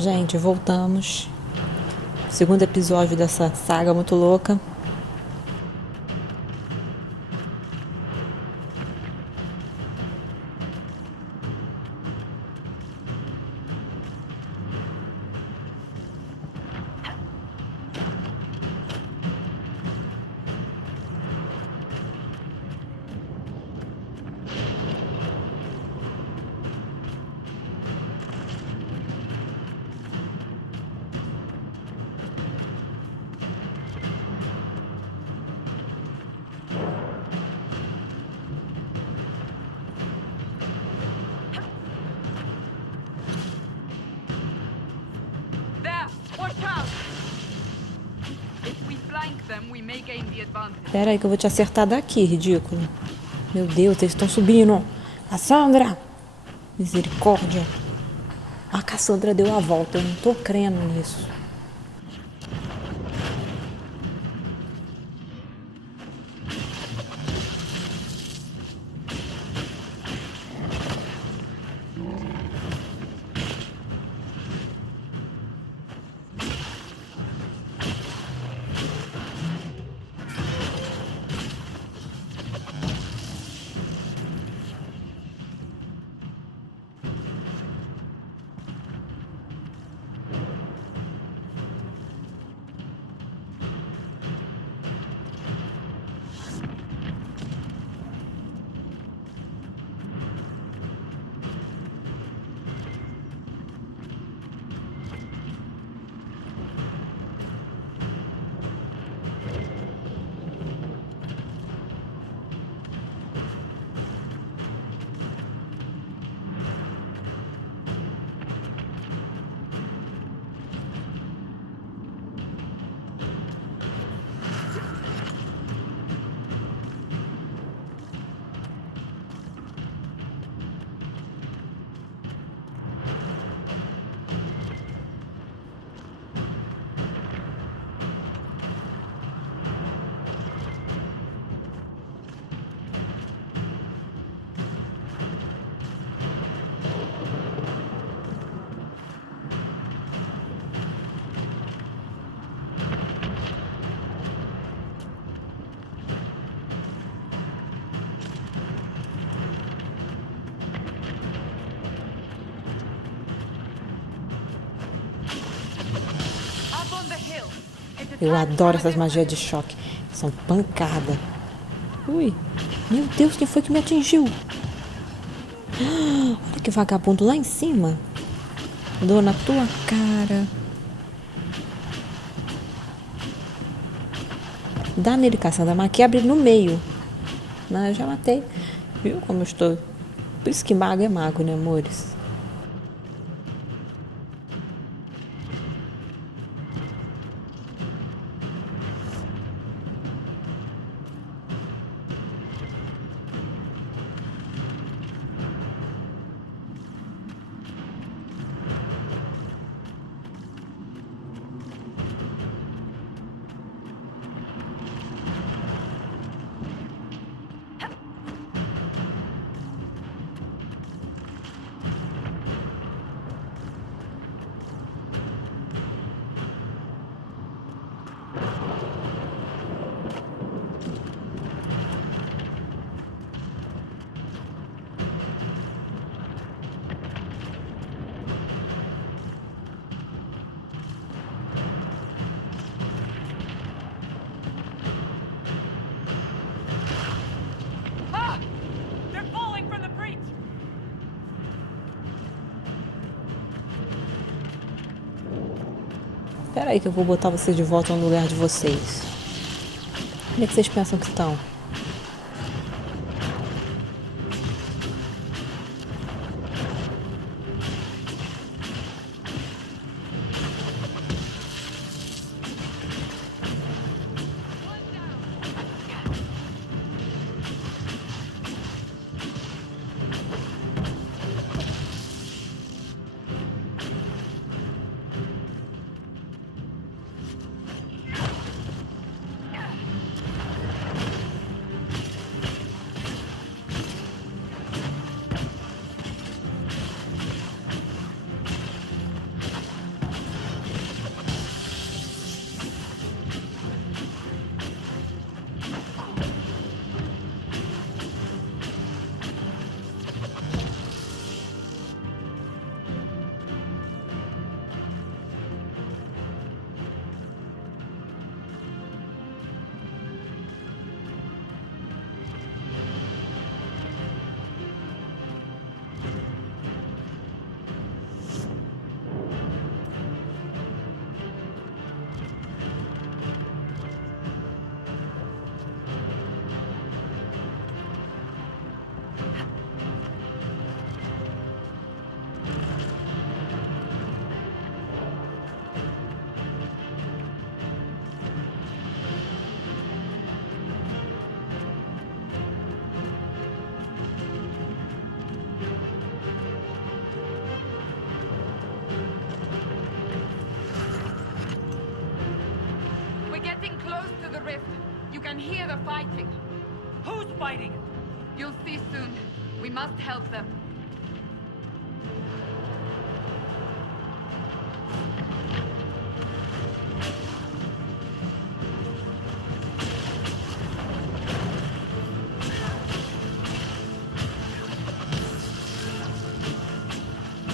Gente, voltamos. Segundo episódio dessa saga muito louca. Pera aí que eu vou te acertar daqui, ridículo. Meu Deus, eles estão subindo. Cassandra! Misericórdia. A Cassandra deu a volta, eu não tô crendo nisso. Eu adoro essas magias de choque. São pancada. Ui, meu Deus, quem foi que me atingiu? Olha que vagabundo lá em cima. Dou na tua cara. Dá nele, Cassandra, mas quebra no meio. Não, eu já matei. Viu como eu estou? Por isso que mago é mago, né, amores? Espera aí que eu vou botar vocês de volta no lugar de vocês. Onde é que vocês pensam que estão? rift. You can hear the fighting. Who's fighting? You'll see soon. We must help them.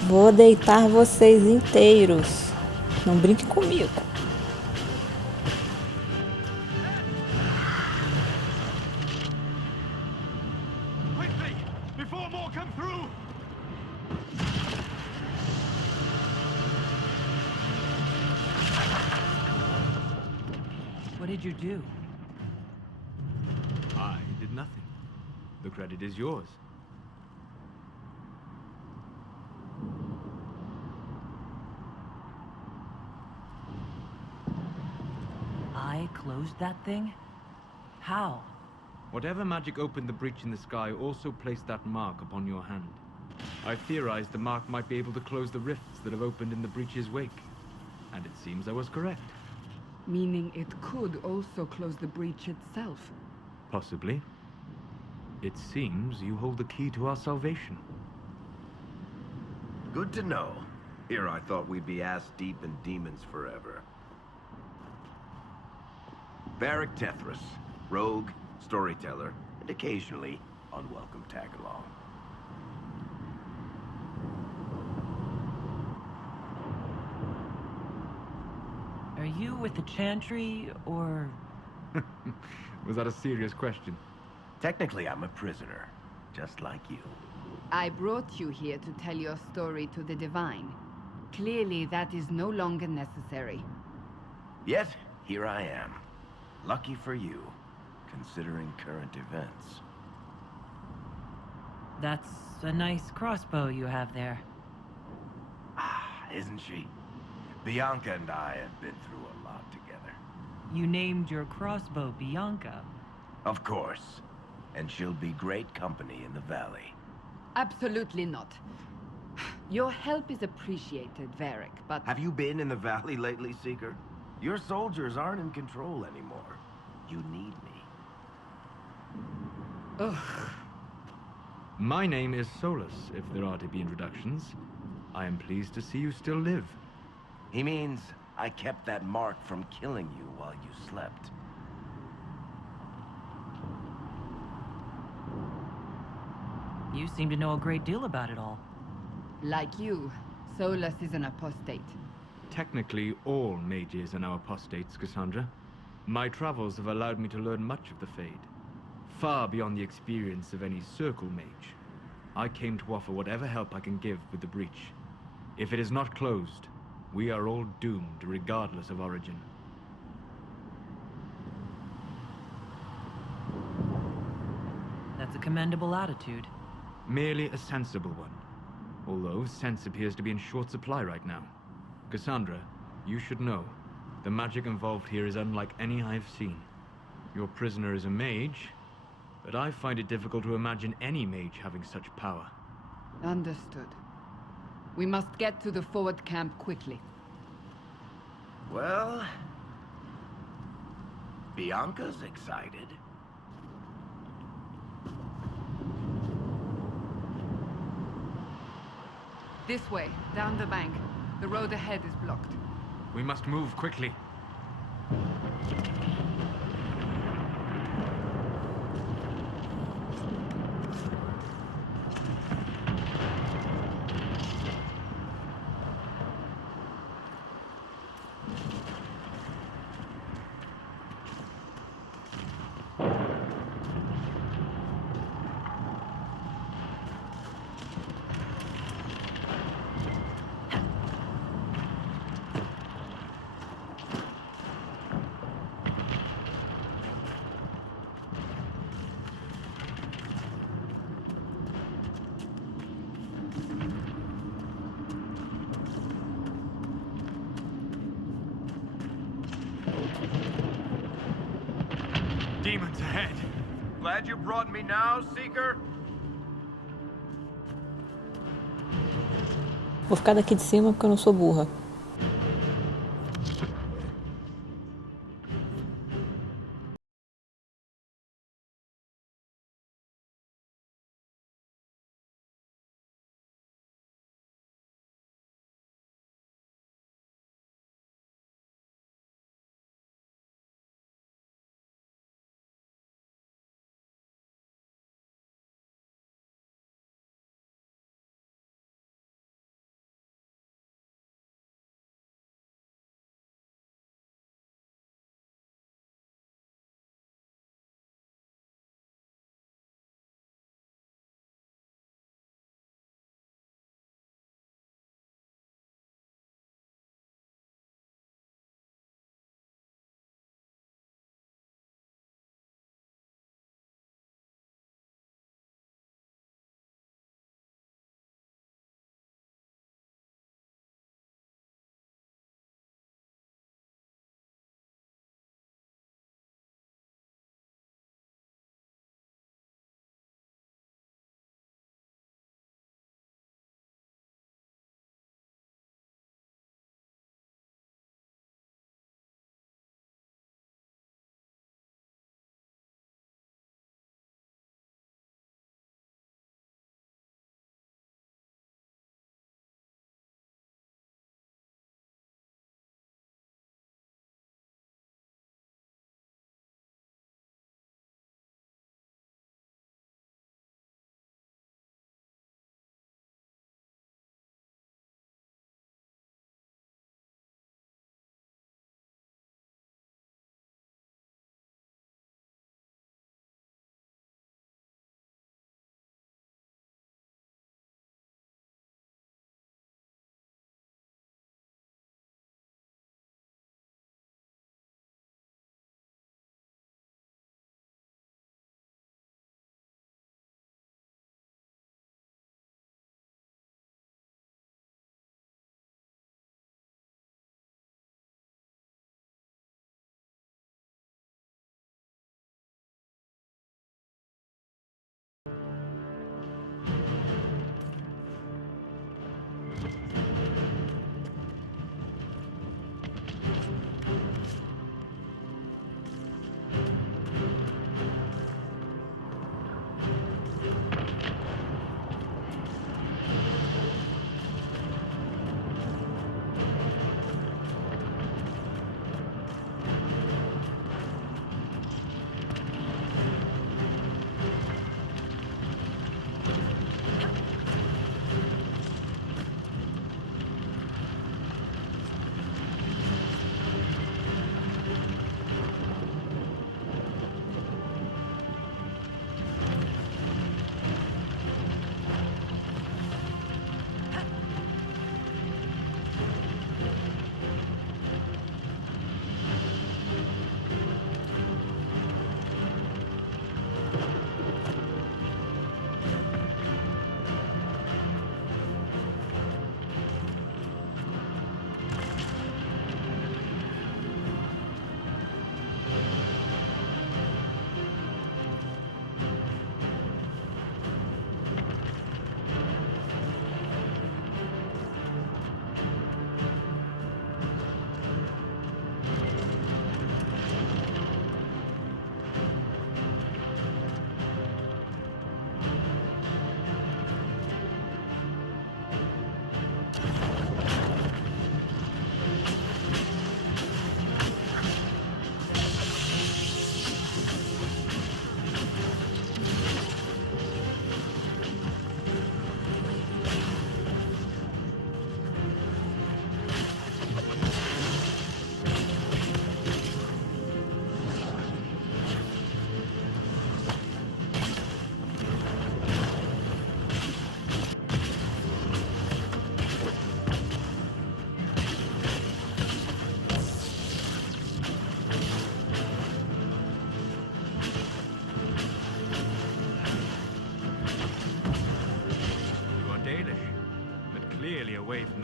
Vou deitar vocês inteiros. Não brinque comigo. Quickly, before more come through! What did you do? I did nothing. The credit is yours. I closed that thing? How? Whatever magic opened the breach in the sky also placed that mark upon your hand. I theorized the mark might be able to close the rifts that have opened in the breach's wake. And it seems I was correct. Meaning it could also close the breach itself. Possibly. It seems you hold the key to our salvation. Good to know. Here I thought we'd be ass-deep in demons forever. Varric Tethras, rogue, storyteller, and occasionally unwelcome tag-along. Are you with the Chantry, or... Was that a serious question? Technically, I'm a prisoner, just like you. I brought you here to tell your story to the Divine. Clearly, that is no longer necessary. Yet, here I am. Lucky for you, considering current events. That's a nice crossbow you have there. Ah, isn't she? Bianca and I have been through a lot together. You named your crossbow Bianca. Of course. And she'll be great company in the valley. Absolutely not. Your help is appreciated, Varric, but... Have you been in the valley lately, Seeker? Your soldiers aren't in control anymore. You need me. Ugh. My name is Solus, if there are to be introductions. I am pleased to see you still live. He means I kept that mark from killing you while you slept. You seem to know a great deal about it all. Like you, Solus is an apostate. Technically, all mages are now apostates, Cassandra. My travels have allowed me to learn much of the Fade. Far beyond the experience of any circle mage. I came to offer whatever help I can give with the breach. If it is not closed, we are all doomed, regardless of origin. That's a commendable attitude. Merely a sensible one. Although sense appears to be in short supply right now. Cassandra, you should know. The magic involved here is unlike any I've seen. Your prisoner is a mage, but I find it difficult to imagine any mage having such power. Understood. We must get to the forward camp quickly. Well... Bianca's excited. This way, down the bank. The road ahead is blocked. We must move quickly. Demons ahead. Glad you brought me now, Seeker? Vou ficar daqui de cima porque eu não sou burra.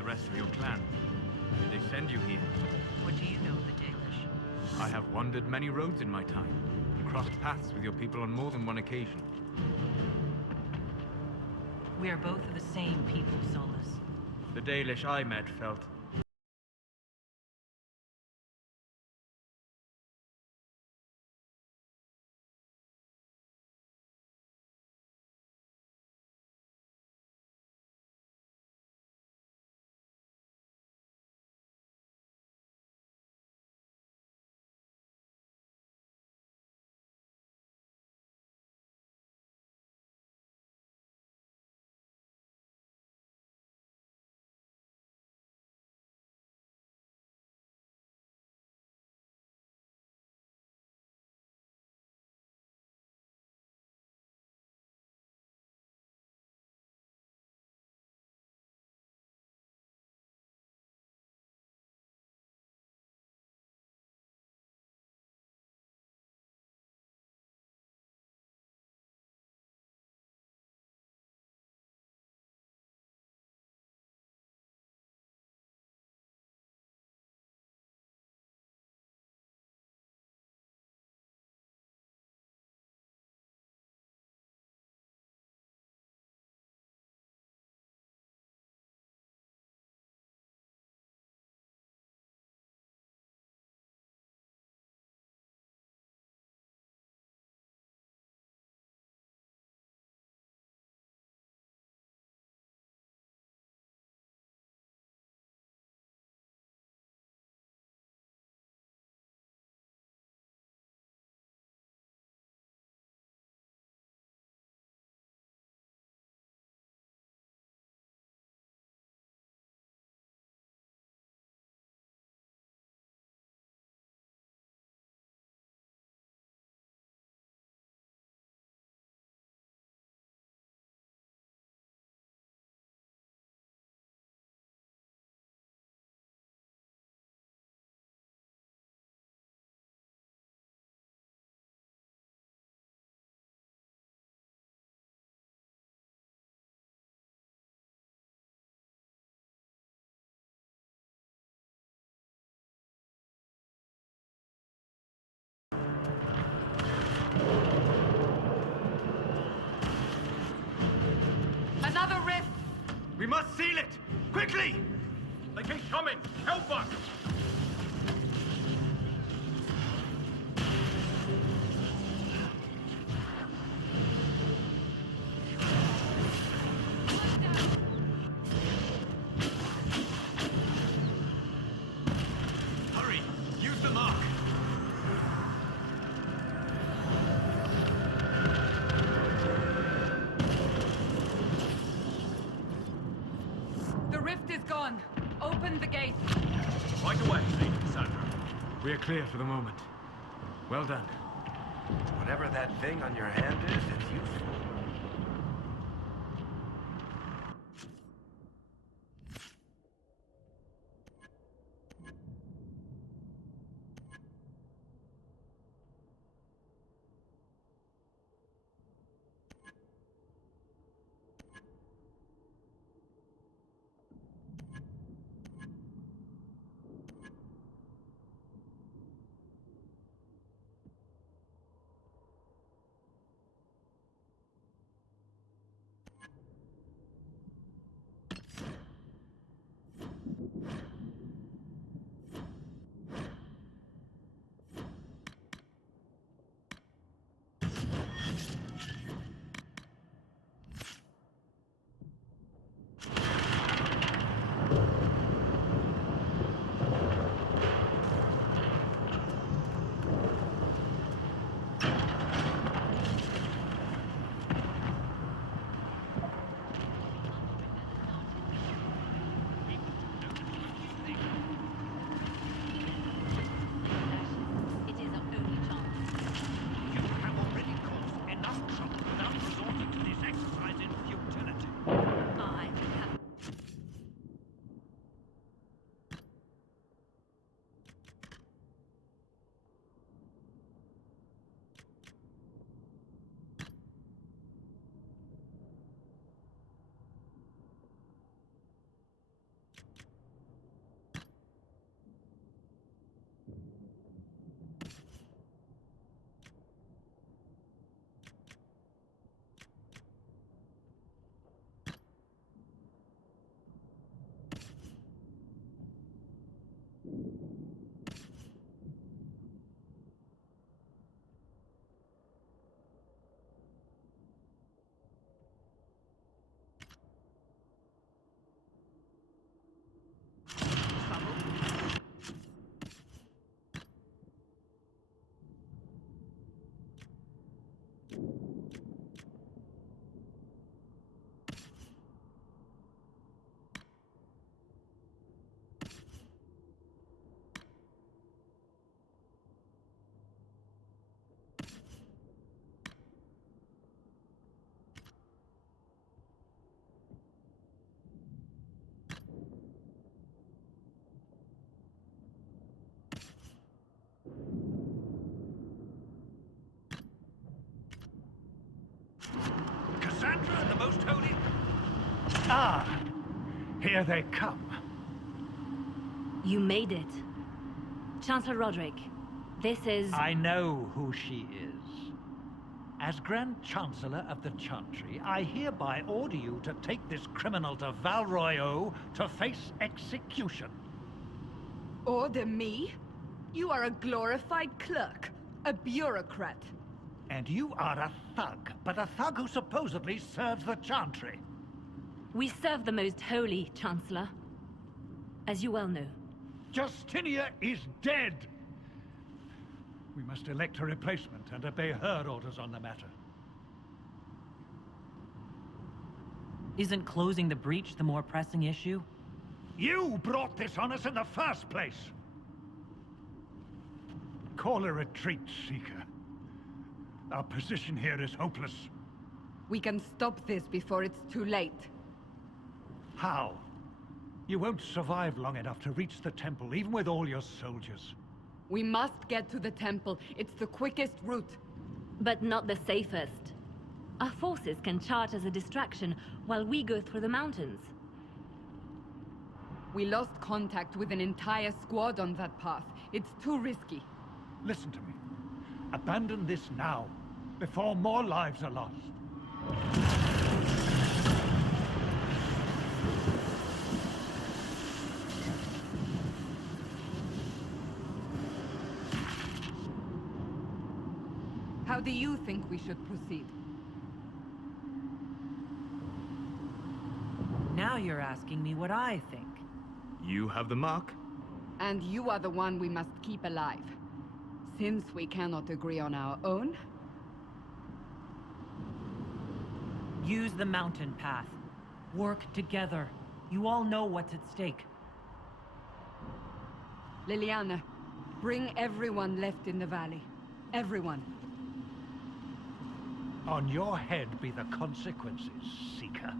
the rest of your clan? Did they send you here? What do you know of the Dalish? I have wandered many roads in my time, and crossed paths with your people on more than one occasion. We are both of the same people, Solus. The Dalish I met felt Another rift! we must seal it! Quickly! They keep coming! Help us! Hurry! Use the mark! The rift is gone. Open the gate. Right away, Lady Cassandra. We are clear for the moment. Well done. Whatever that thing on your hand is, it's useful. Here they come. You made it. Chancellor Roderick, this is... I know who she is. As Grand Chancellor of the Chantry, I hereby order you to take this criminal to Val Royeaux to face execution. Order me? You are a glorified clerk, a bureaucrat. And you are a thug, but a thug who supposedly serves the Chantry. We serve the most holy, Chancellor. As you well know. Justinia is dead! We must elect a replacement and obey her orders on the matter. Isn't closing the breach the more pressing issue? You brought this on us in the first place! Call a retreat, Seeker. Our position here is hopeless. We can stop this before it's too late. How? You won't survive long enough to reach the temple, even with all your soldiers. We must get to the temple. It's the quickest route. But not the safest. Our forces can charge as a distraction while we go through the mountains. We lost contact with an entire squad on that path. It's too risky. Listen to me. Abandon this now, before more lives are lost. How do you think we should proceed? Now you're asking me what I think. You have the mark? And you are the one we must keep alive. Since we cannot agree on our own... Use the mountain path. Work together. You all know what's at stake. Liliana, bring everyone left in the valley. Everyone. On your head be the consequences, Seeker.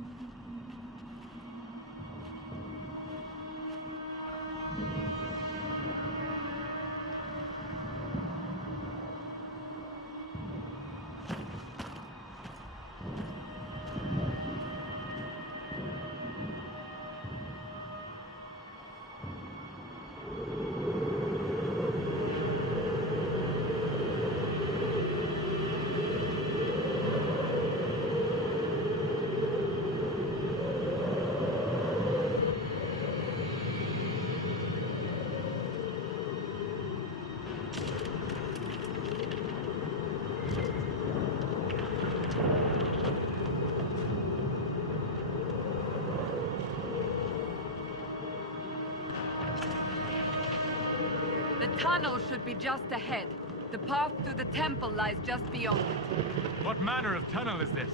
The tunnel should be just ahead. The path to the temple lies just beyond it. What manner of tunnel is this?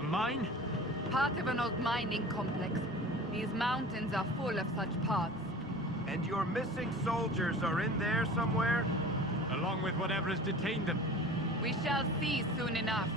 A mine? Part of an old mining complex. These mountains are full of such paths. And your missing soldiers are in there somewhere? Along with whatever has detained them. We shall see soon enough.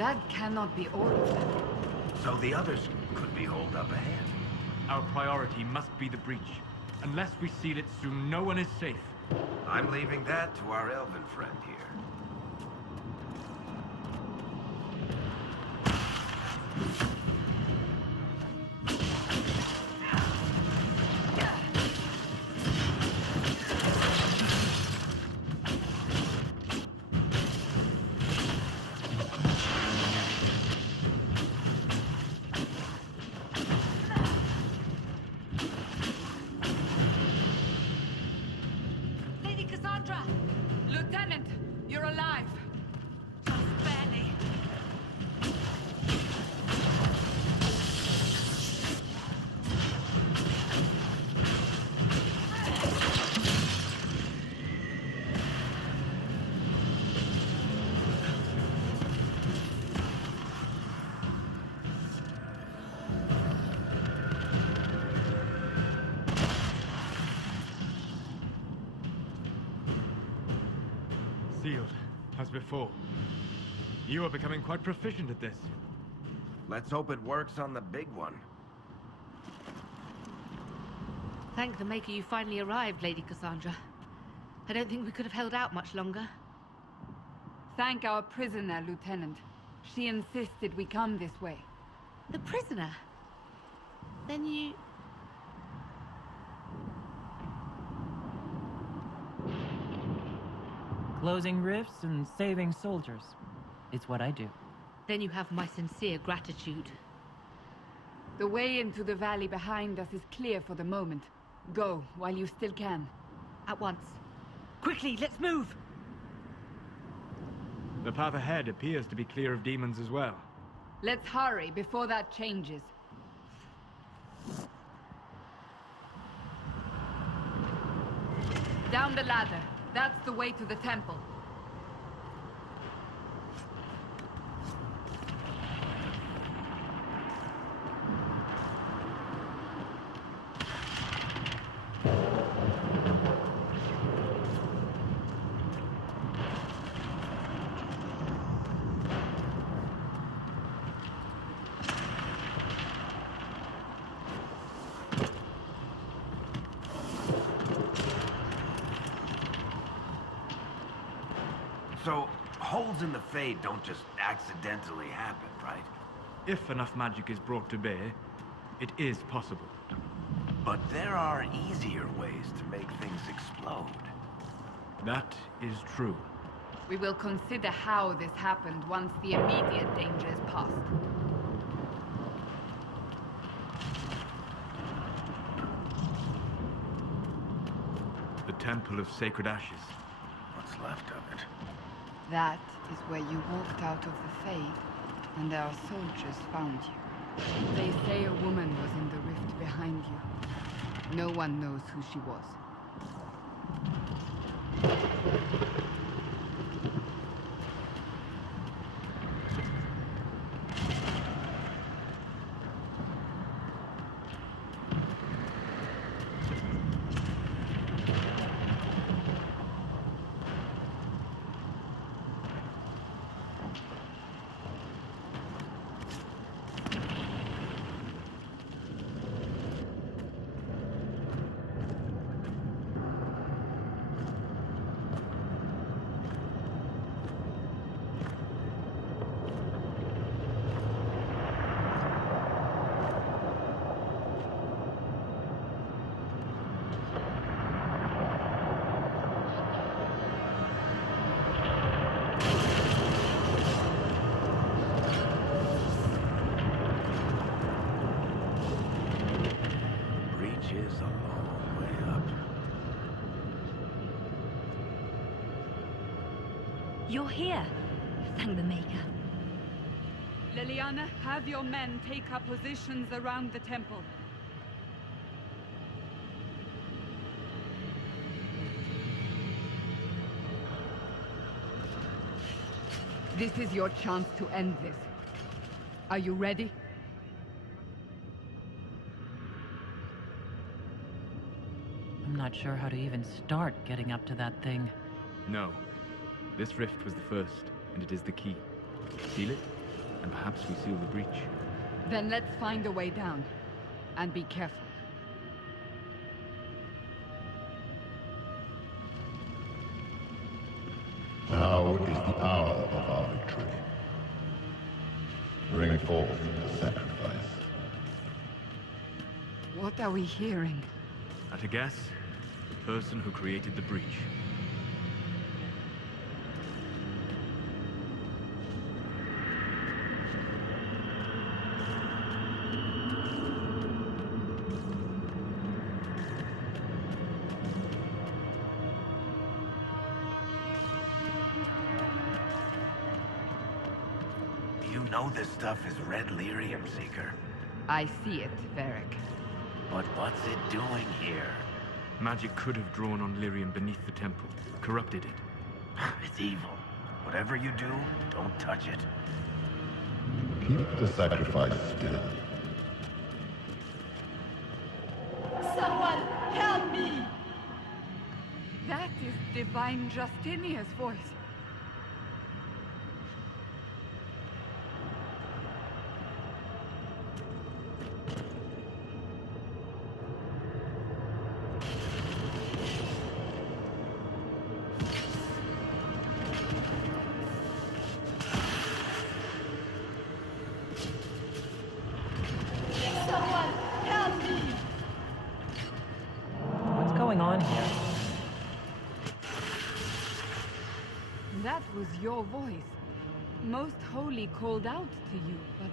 That cannot be all of them. So the others could be holed up ahead. Our priority must be the breach. Unless we seal it soon, no one is safe. I'm leaving that to our elven friend here. Lady Cassandra! Lieutenant, you're alive. Just barely. Sealed, as before. You are becoming quite proficient at this. Let's hope it works on the big one. Thank the Maker you finally arrived, Lady Cassandra. I don't think we could have held out much longer. Thank our prisoner, Lieutenant. She insisted we come this way. The prisoner? Then you... Closing rifts and saving soldiers. It's what I do. Then you have my sincere gratitude. The way into the valley behind us is clear for the moment. Go, while you still can. At once. Quickly, let's move! The path ahead appears to be clear of demons as well. Let's hurry before that changes. Down the ladder. That's the way to the temple. So, holes in the Fade don't just accidentally happen, right? If enough magic is brought to bear, it is possible. But there are easier ways to make things explode. That is true. We will consider how this happened once the immediate danger is past. The Temple of Sacred Ashes. What's left of it? That is where you walked out of the Fade, and our soldiers found you. They say a woman was in the rift behind you. No one knows who she was. You're here. Thank the Maker. Liliana, have your men take up positions around the temple. This is your chance to end this. Are you ready? I'm not sure how to even start getting up to that thing. No. This rift was the first, and it is the key. Seal it, and perhaps we seal the breach. Then let's find a way down. And be careful. Now is the hour of our victory. Bring forth the sacrifice. What are we hearing? At a guess, the person who created the breach. You know this stuff is red lyrium, Seeker. I see it, Varric. But what's it doing here? Magic could have drawn on lyrium beneath the temple, corrupted it. It's evil. Whatever you do, don't touch it. Keep the sacrifice still. Someone help me! That is Divine Justinia's voice. What's going on here? That was your voice. Most Holy called out to you, but...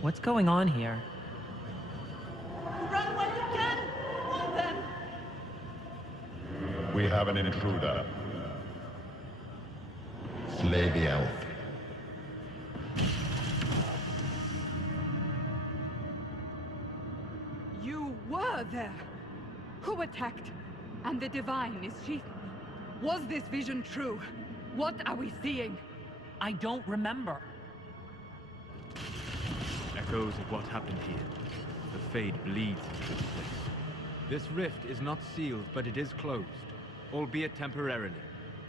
What's going on here? Run while you can! Run them! We have an intruder. Slay the elf. You were there! Who attacked? And the Divine, is she... Was this vision true? What are we seeing? I don't remember. Echoes of what happened here. The Fade bleeds into this place. This rift is not sealed, but it is closed, albeit temporarily.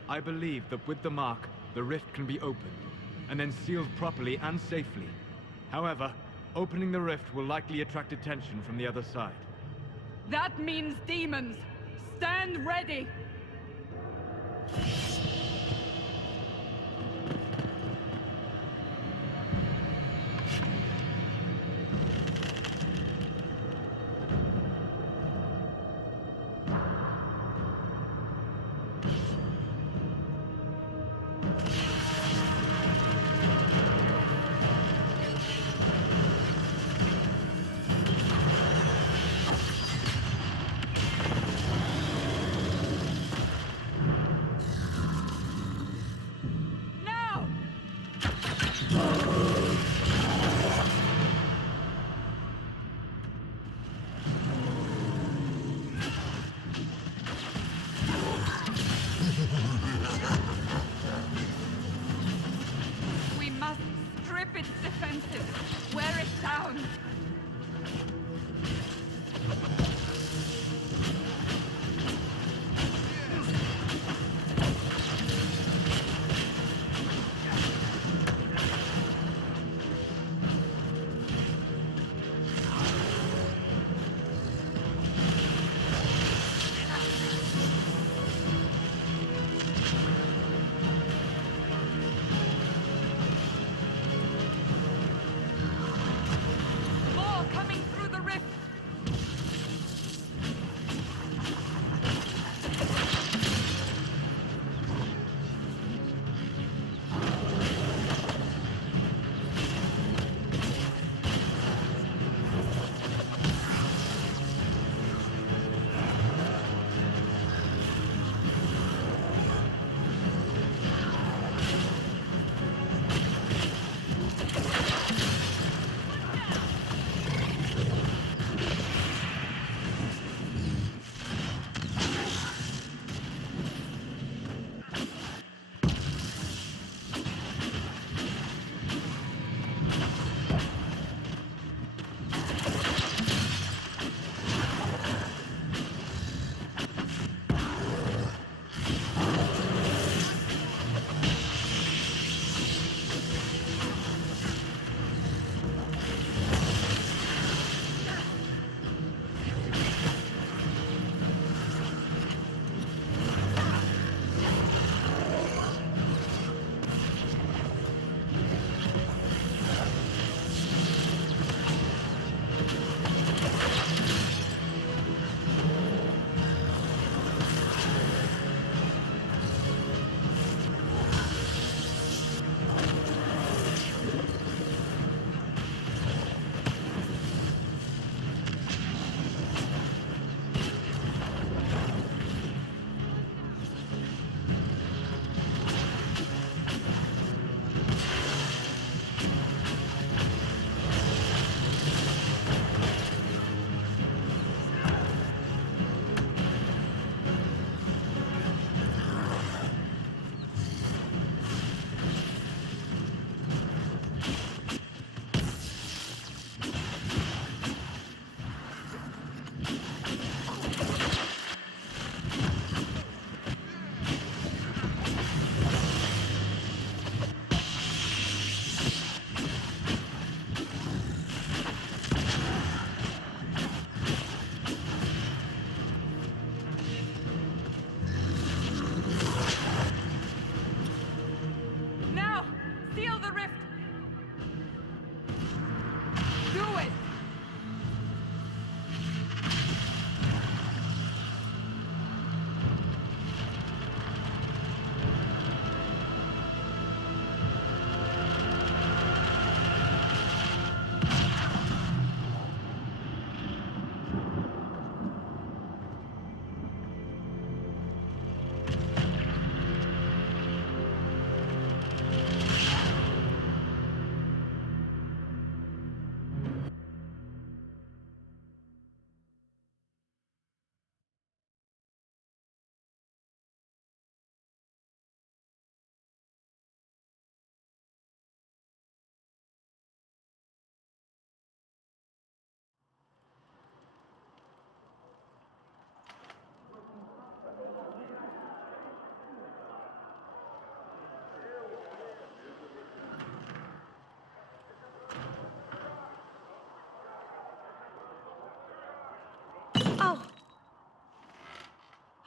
I believe that with the mark, the rift can be opened, and then sealed properly and safely. However, opening the rift will likely attract attention from the other side. That means demons! Stand ready!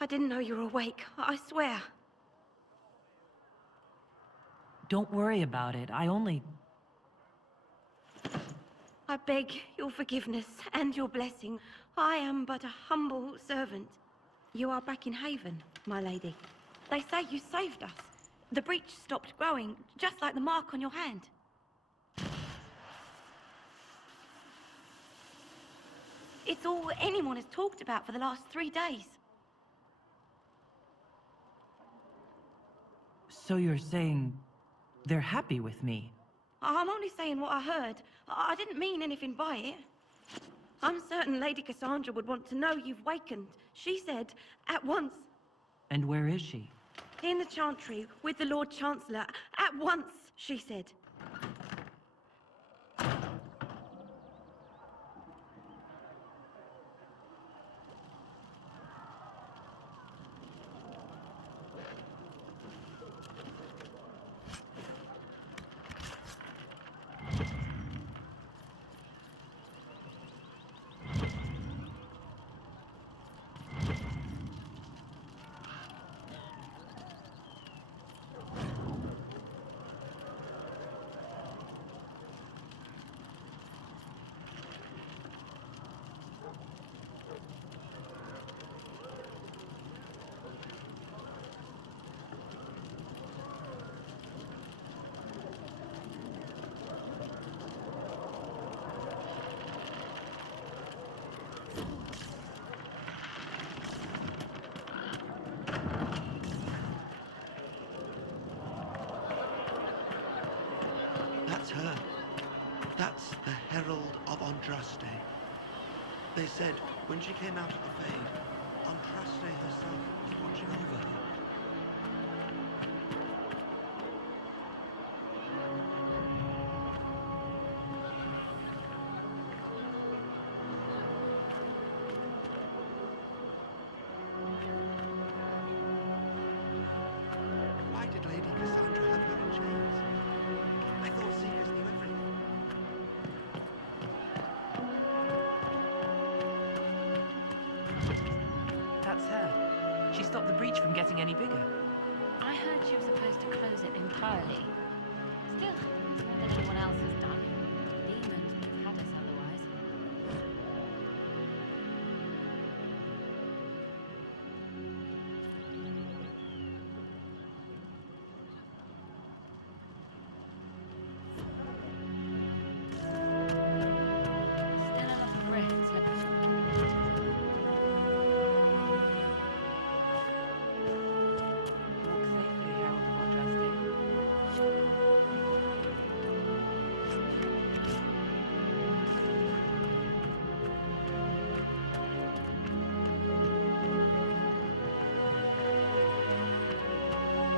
I didn't know you were awake, I swear. Don't worry about it. I beg your forgiveness and your blessing. I am but a humble servant. You are back in Haven, my lady. They say you saved us. The breach stopped growing, just like the mark on your hand. It's all anyone has talked about for the last 3 days. So you're saying they're happy with me? I'm only saying what I heard. I didn't mean anything by it. I'm certain Lady Cassandra would want to know you've wakened. She said, at once. And where is she? In the Chantry, with the Lord Chancellor. At once, she said. That's her. That's the Herald of Andraste. They said when she came out of the Fade, Andraste herself was watching over her. Why did Lady Cassandra have her in chains? I thought Seekers knew everything. That's her. She stopped the breach from getting any bigger. I heard she was supposed to close it entirely. Still, it's more than anyone else has done. Demons would have had us otherwise. Still enough threats left.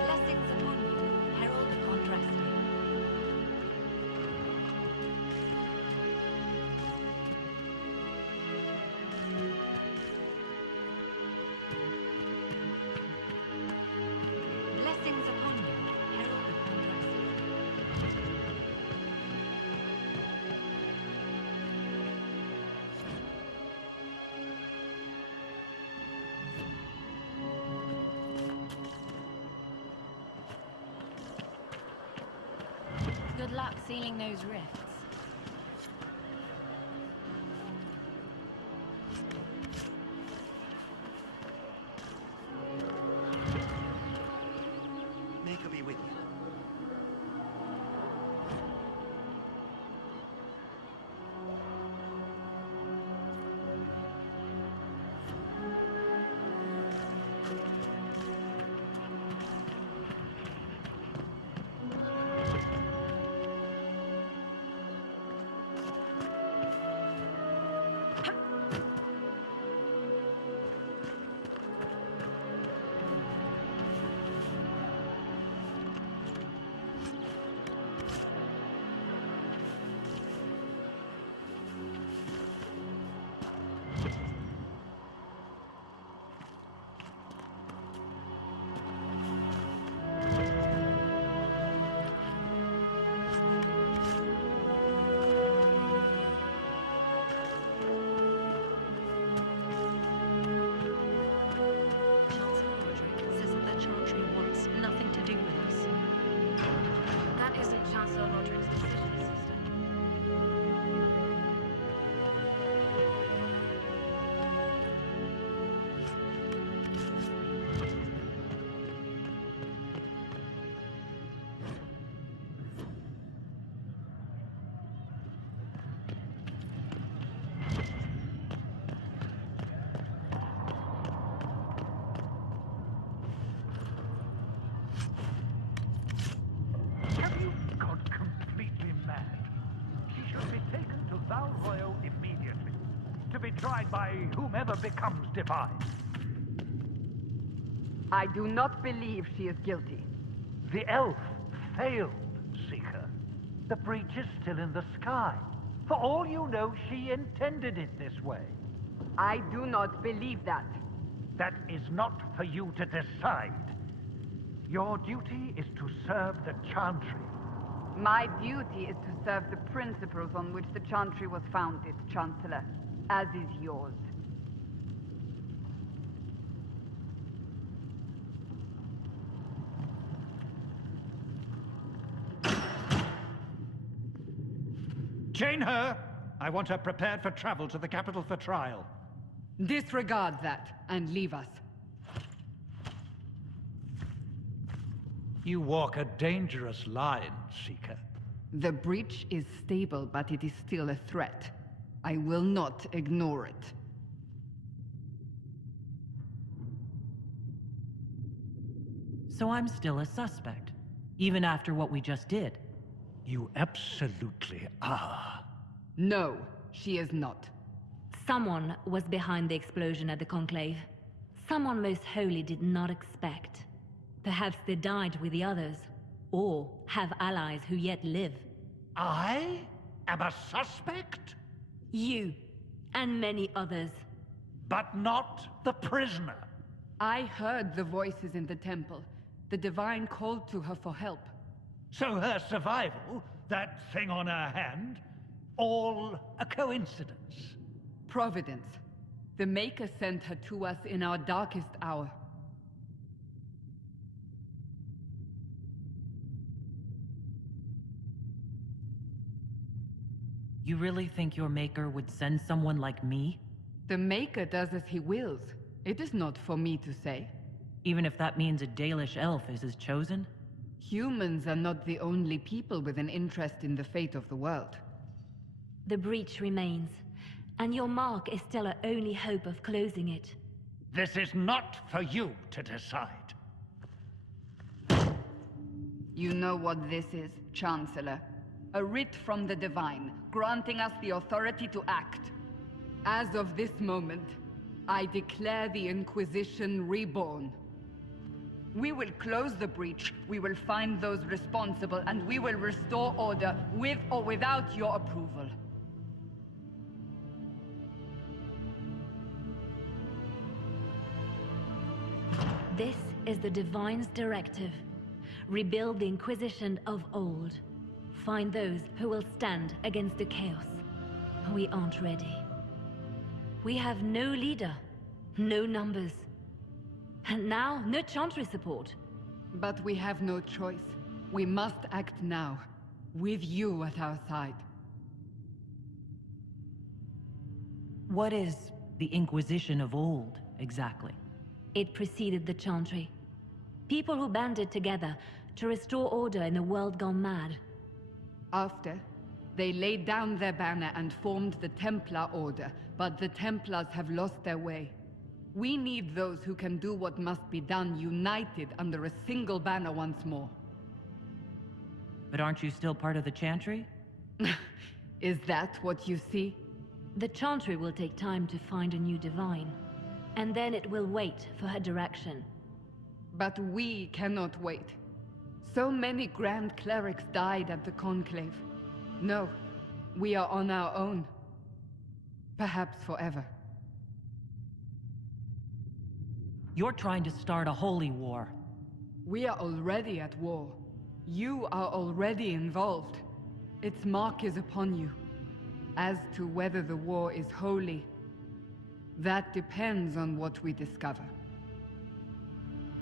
Walk safely, Harold Andraste. Blessings upon you, Harold Andraste. Blessings upon you, Herald Andraste. Good luck sealing those rifts. Make her be with you. tried by whomever becomes divine. I do not believe she is guilty. The elf failed, Seeker. The breach is still in the sky. For all you know, she intended it this way. I do not believe that. That is not for you to decide. Your duty is to serve the Chantry. My duty is to serve the principles on which the Chantry was founded, Chancellor, as is yours. Chain her! I want her prepared for travel to the capital for trial. Disregard that, and leave us. You walk a dangerous line, Seeker. The breach is stable, but it is still a threat. I will not ignore it. So I'm still a suspect, even after what we just did. You absolutely are. No, she is not. Someone was behind the explosion at the Conclave. Someone most holy did not expect. Perhaps they died with the others, or have allies who yet live. I am a suspect? You, and many others. But not the prisoner. I heard the voices in the temple. The Divine called to her for help. So her survival, that thing on her hand, all a coincidence. Providence. The Maker sent her to us in our darkest hour. You really think your maker would send someone like me? The Maker does as he wills. It is not for me to say. Even if that means a Dalish elf is his chosen? Humans are not the only people with an interest in the fate of the world. The breach remains, and your mark is still our only hope of closing it. This is not for you to decide. You know what this is, Chancellor. A writ from the Divine, granting us the authority to act. As of this moment, I declare the Inquisition reborn. We will close the breach, we will find those responsible, and we will restore order with or without your approval. This is the Divine's directive. Rebuild the Inquisition of old. Find those who will stand against the chaos. We aren't ready. We have no leader, no numbers. And now, no Chantry support. But we have no choice. We must act now, with you at our side. What is the Inquisition of old, exactly? It preceded the Chantry. People who banded together to restore order in a world gone mad. After, they laid down their banner and formed the Templar Order, but the Templars have lost their way. We need those who can do what must be done, united under a single banner once more. But aren't you still part of the Chantry? Is that what you see? The Chantry will take time to find a new Divine, and then it will wait for her direction. But we cannot wait. So many Grand Clerics died at the Conclave. No, we are on our own. Perhaps forever. You're trying to start a holy war. We are already at war. You are already involved. Its mark is upon you. As to whether the war is holy, that depends on what we discover.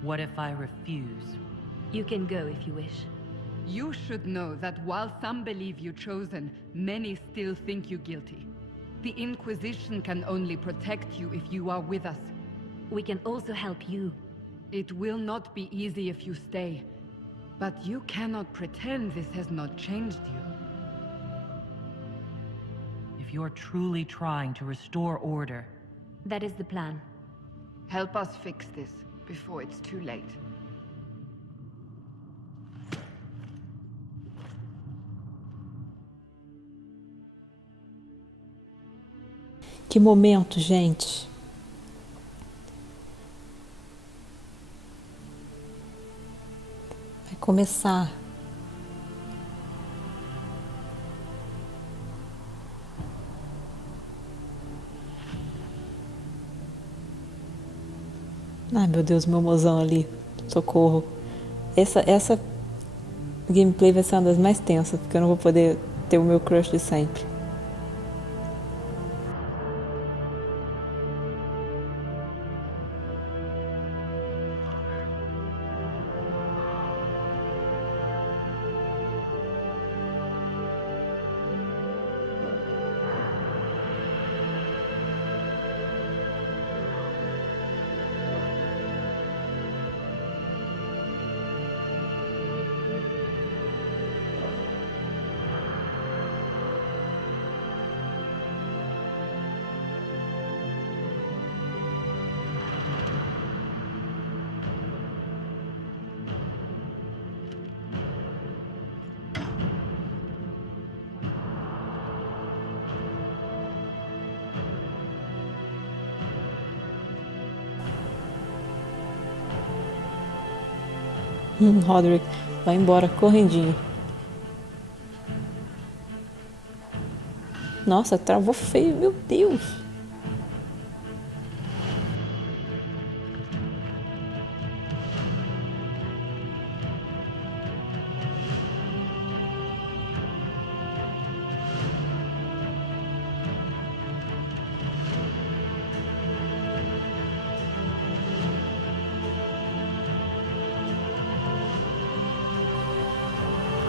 What if I refuse? You can go if you wish. You should know that while some believe you chosen, many still think you guilty. The Inquisition can only protect you if you are with us. We can also help you. It will not be easy if you stay. But you cannot pretend this has not changed you. If you're truly trying to restore order... That is the plan. Help us fix this before it's too late. Que momento, gente. Vai começar. Ai, meu Deus, meu mozão ali. Socorro. Essa gameplay vai ser uma das mais tensas, porque eu não vou poder ter o meu crush de sempre. Roderick, vai embora, correndinho. Nossa, travou feio, meu Deus.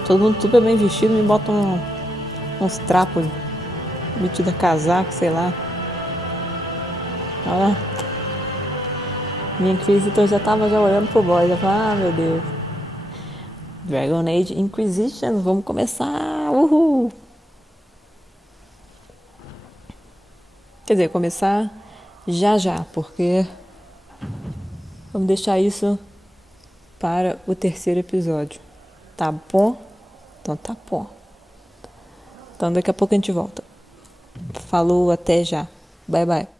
Todo mundo super bem vestido, me botam uns trapos metido a casaco, sei lá. Olha lá. Minha Inquisitor já tava olhando pro boy, já falava, ah, meu Deus. Dragon Age Inquisition, vamos começar, uhul. Quer dizer, começar já, porque vamos deixar isso para o terceiro episódio. Tá bom? Então tá bom. Então daqui a pouco a gente volta. Falou, até já. Bye, bye.